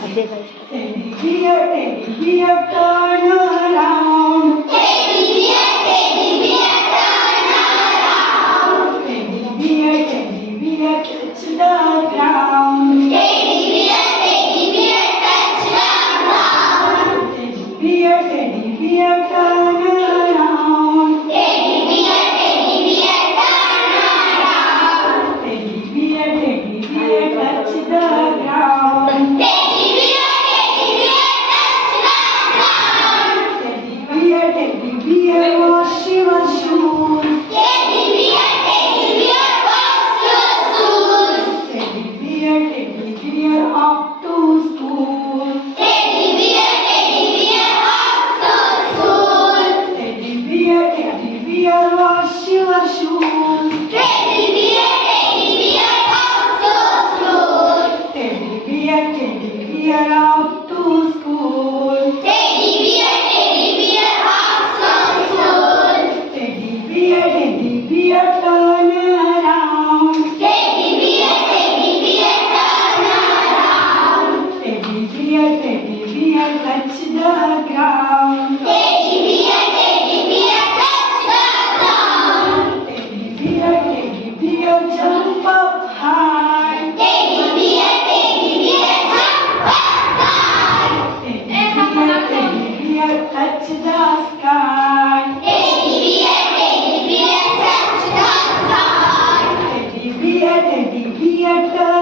Teddy bear, turn around. Teddy bear, turn around. Teddy bear, touch the ground. Teddy bear, touch the ground. Teddy bear, turn around. Teddy bear, turn around. Teddy bear, touch the ground. Teddy bear, wash your shoes. Teddy bear, wash your shoes. Teddy bear, off to school. Teddy bear, off to school. Teddy bear, wash your shoes. Teddy bear, off to school. Teddy bear, off to school. Teddy bear, turn around. Teddy bear, turn around. Teddy bear, touch the ground. Teddy bear, touch the ground. Teddy bear, jump up high. Teddy bear, jump up high. Teddy bear, touch the sky. Teddy bear, turn